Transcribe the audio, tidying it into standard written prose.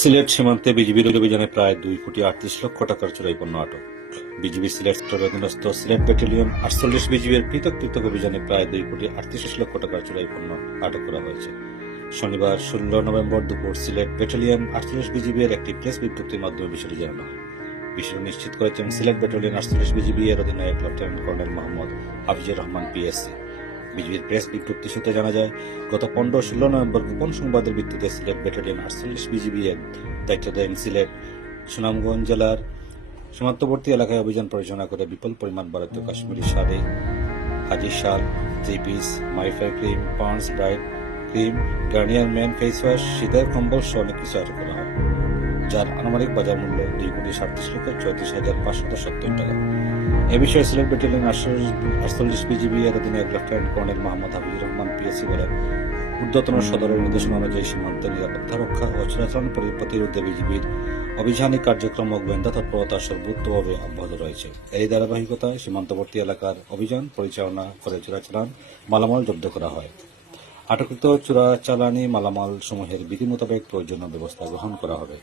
সিলেট সীমান্তে বিজিবির অভিযানে প্রায় 2,38,00,000 টাকার চোরাই পণ্য আটক। বিজিবি সিলেট সেক্টরের অধীনস্থ সিলেট ব্যাটালিয়ন 48 বিজিবির পৃথক পৃথক অভিযানে প্রায় 2,38,00,000 টাকার চোরাই পণ্য আটক করা হয়েছে। শনিবার 16 নভেম্বর দুপুর সিলেট ব্যাটালিয়ন 48 বিজিবির একটি প্রেস বিজ্ঞপ্তির মাধ্যমে বিষয়টি জানানো হয়। বিষয়টি নিশ্চিত করেছেন সিলেট ব্যাটালিয়ন 48 বিজিবি এর অধিনায়ক lieutenant colonel Mohammad Hafizur Rahman PSC. বিজিবির প্রেস বিজ্ঞপ্তি সূত্রে জানা যায়, গত 15-16 নভেম্বর গোপন সংবাদের ভিত্তিতে সিলেট ব্যাটালিয়ন 48 বিজিবি এর দায়িত্বদায়ী সিলেট সুনামগঞ্জ জেলার সীমান্তবর্তী এলাকায় অভিযান পরিচালনা করে বিপুল পরিমাণ ভারতীয় কাশ্মীরি শাড়ি, হাজি শাল, থ্রি পিস, মাইফাই cream, Pond's bright cream, Garnier men face wash, শীতের কম্বল সহ অনেক কিছু আটক করা হয়, যার আনুমানিক বাজার মূল্য 2,37,34,570 টাকা। এ বিষয়ে সিলেট ব্যাটালিয়ন 48 বিজিবি এর অধীনায়ক lieutenant colonel Mohammad Hafizur Rahman PSC বলেন, ঊর্ধ্বতন সদরের নির্দেশনা অনুযায়ী সীমান্তে নিরাপত্তা রক্ষা ও চোরাচালান প্রতিরোধে বিজিবির অভিযানিক কার্যক্রম ও গোয়েন্দা তৎপরতা সর্বোচ্চভাবে অব্যাহত রয়েছে। এই ধারাবাহিকতায় সীমান্তবর্তী এলাকার অভিযান পরিচালনা করে চোরাচালান মালামাল জব্দ করা হয়। আটককৃত চোরাচালানি মালামাল সমূহের বিধি মোতাবেক প্রয়োজনীয় ব্যবস্থা গ্রহণ করা হবে।